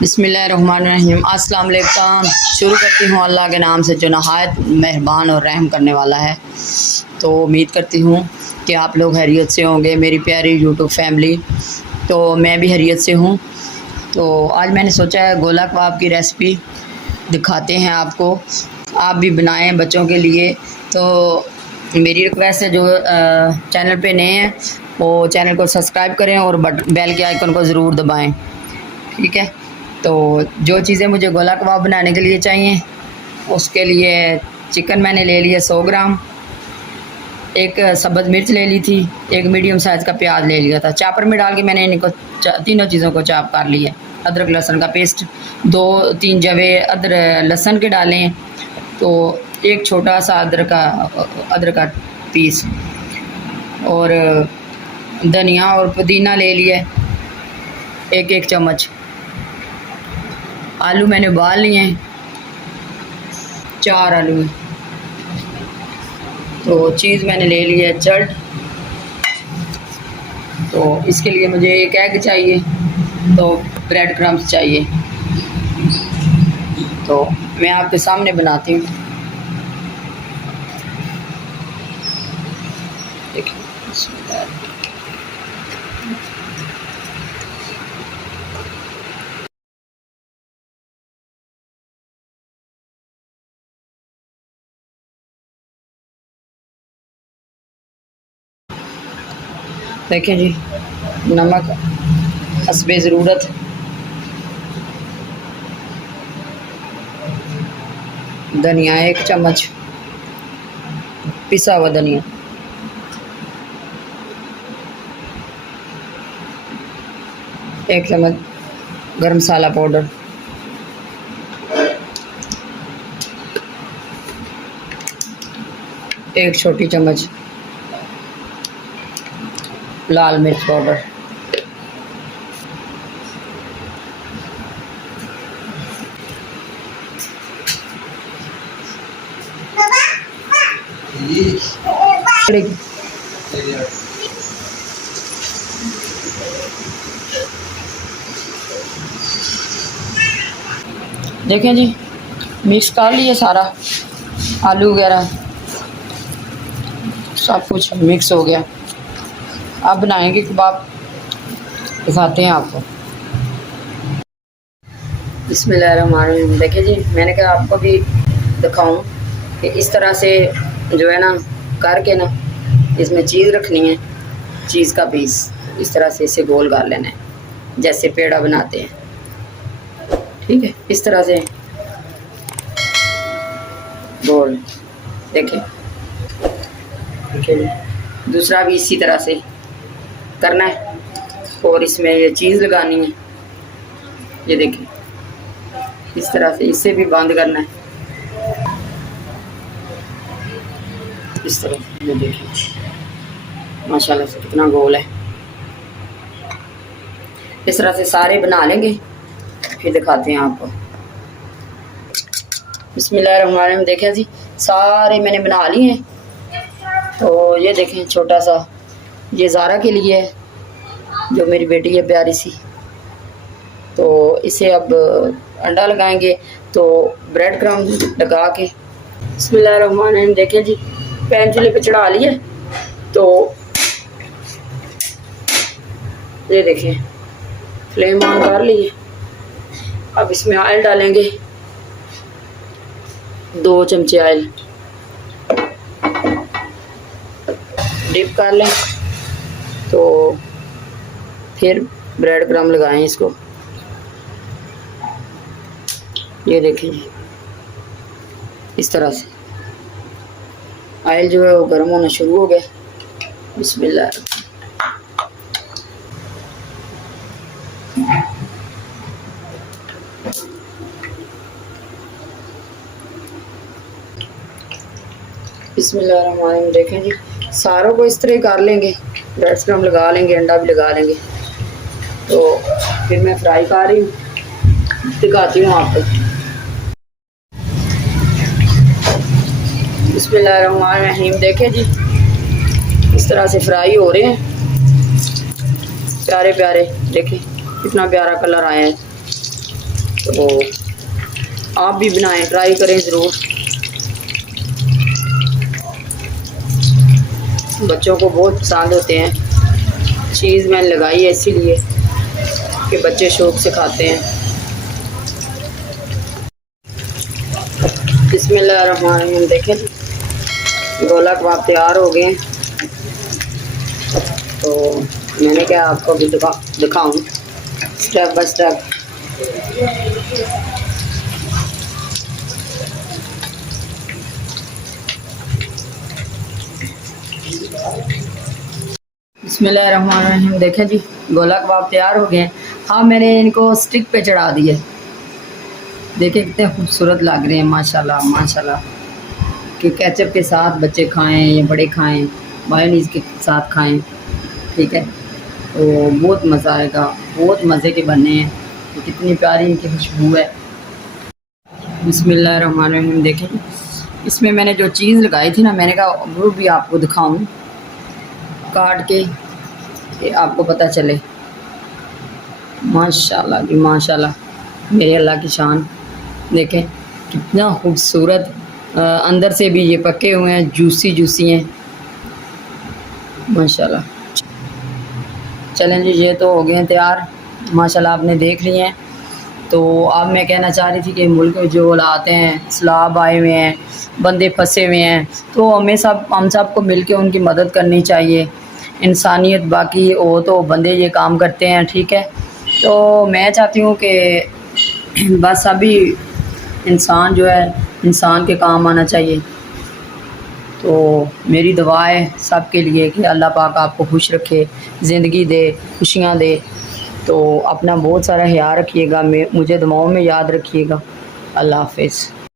बिस्मिल्लाहिर्रहमानिर्रहीम। अस्सलाम वालेकुम। शुरू करती हूँ अल्लाह के नाम से जो नहायत मेहरबान और रहम करने वाला है। तो उम्मीद करती हूँ कि आप लोग खैरियत से होंगे, मेरी प्यारी यूट्यूब फैमिली। तो मैं भी खैरियत से हूँ। तो आज मैंने सोचा है गोला कबाब की रेसिपी दिखाते हैं आपको, आप भी बनाएं बच्चों के लिए। तो मेरी रिक्वेस्ट है जो चैनल पे नए हैं वो चैनल को सब्सक्राइब करें और बेल के आइकन को ज़रूर दबाएं, ठीक है। तो जो चीज़ें मुझे गोला कबाब बनाने के लिए चाहिए, उसके लिए चिकन मैंने ले लिया 100 ग्राम, एक सब्ज़ मिर्च ले ली थी, एक मीडियम साइज़ का प्याज ले लिया था। चापर में डाल के मैंने इनको तीनों चीज़ों को चॉप कर लिया। अदरक लहसुन का पेस्ट 2-3 जवे अदरक लहसुन के डालें, तो एक छोटा सा अदरक का पीस, और धनिया और पुदीना ले लिया 1-1 चम्मच। आलू मैंने उबाल लिए, 4 आलू। तो चीज़ मैंने ले लिया है चर्ड। तो इसके लिए मुझे एक एग चाहिए, तो ब्रेड क्रम्स चाहिए। तो मैं आपके सामने बनाती हूँ, देखिए। देखें जी, नमक हस्बे ज़रूरत, धनिया 1 चम्मच पिसा हुआ धनिया, एक चम्मच गरम मसाला पाउडर, एक छोटी चम्मच लाल मिर्च पाउडर, देखें जी, मिक्स कर लिए सारा, आलू वगैरह सब कुछ मिक्स हो गया। अब बनाएंगे कबाब, दिखाते हैं आपको। बिस्मिल्लाहिर्रहमानिर्रहीम। देखिए जी, मैंने कहा आपको भी दिखाऊं कि इस तरह से जो है ना करके ना, इसमें चीज़ रखनी है, चीज़ का पीस इस तरह से इसे गोल कर लेना है जैसे पेड़ा बनाते हैं, ठीक है। इस तरह से गोल, देखिए जी। दूसरा भी इसी तरह से करना है, और इसमें ये चीज़ लगानी है, ये देखिए इस तरह से इसे भी बंद करना है, इस तरह से। ये देखिए माशाल्लाह से कितना गोल है। इस तरह से सारे बना लेंगे, फिर दिखाते हैं आपको। बिस्मिल्लाहिर्रहमानिर्रहीम। देखें जी, सारे मैंने बना लिए हैं। तो ये देखें, छोटा सा ये ज़ारा के लिए है, जो मेरी बेटी है प्यारी सी। तो इसे अब अंडा लगाएंगे, तो ब्रेड क्रम लगा के। बिस्मिल्लाहिर्रहमानिर्रहीम। देखें जी, पैन चूल्हे पे चढ़ा लिए, तो ये देखें फ्लेम ऑन कर लिए। अब इसमें ऑयल डालेंगे, 2 चमचे ऑयल डिप कर लें, तो फिर ब्रेड क्रम लगाएं इसको। ये देखें जी, इस तरह से ऑयल जो है वो गर्म होना शुरू हो गया। बिस्मिल्लाह। बिस्मिल्लाहिर्रहमानिर्रहीम। देखें जी, सारों को इस तरह कर लेंगे, ब्रेड क्रम्ब लगा लेंगे, अंडा भी लगा लेंगे। तो फिर मैं फ्राई कर रही हूँ, दिखाती हूँ आपको। बिस्मिल्लाहिर्रहमानिर्रहीम। देखें जी, इस तरह से फ्राई हो रहे हैं, प्यारे प्यारे। देखें कितना प्यारा कलर आया है। तो आप भी बनाएं, ट्राई करें ज़रूर। बच्चों को बहुत पसंद होते हैं। चीज़ मैंने लगाई है इसीलिए कि बच्चे शौक़ से खाते हैं। बिस्मिल्लाहिर्रहमानिर्रहीम। देखें गोला कबाब तैयार हो गए हैं। तो मैंने क्या आपको भी दिखाऊं स्टेप बाय स्टेप। बिस्मिल्लाहिर्रहमानिर्रहीम। देखें जी गोला कबाब तैयार हो गए हैं। हाँ मैंने इनको स्टिक पे चढ़ा दिए। देखें कितने खूबसूरत लग रहे हैं माशाल्लाह माशाल्लाह। कि केचप के साथ बच्चे खाएं या बड़े खाएं, मायोनीज़ के साथ खाएं, ठीक है, तो बहुत मज़ा आएगा। बहुत मज़े के बने हैं। तो कितनी प्यारी इनकी खुशबू है। बिस्मिल्लाहिर्रहमानिर्रहीम। देखें इसमें मैंने जो चीज़ लगाई थी ना, मैंने कहा वो भी आपको दिखाऊं काट के कि आपको पता चले। माशाल्लाह जी माशाल्लाह, मेरे अल्लाह की शान। देखें कितना खूबसूरत, अंदर से भी ये पके हुए हैं, जूसी जूसी हैं माशाल्लाह। चलें जी ये तो हो गए हैं तैयार माशाल्लाह, आपने देख लिए हैं। तो अब मैं कहना चाह रही थी कि मुल्क में जो आते हैं, सैलाब आए हुए हैं, बंदे फंसे हुए हैं, तो हम सब को मिल के उनकी मदद करनी चाहिए। इंसानियत बाकी हो तो बंदे ये काम करते हैं, ठीक है। तो मैं चाहती हूँ कि बस अभी इंसान जो है इंसान के काम आना चाहिए। तो मेरी दुआ है सब के लिए कि अल्लाह पाक आपको खुश रखे, ज़िंदगी दे, खुशियाँ दे। तो अपना बहुत सारा ख्याल रखिएगा, मुझे दुआओं में याद रखिएगा। अल्लाह हाफ़िज़।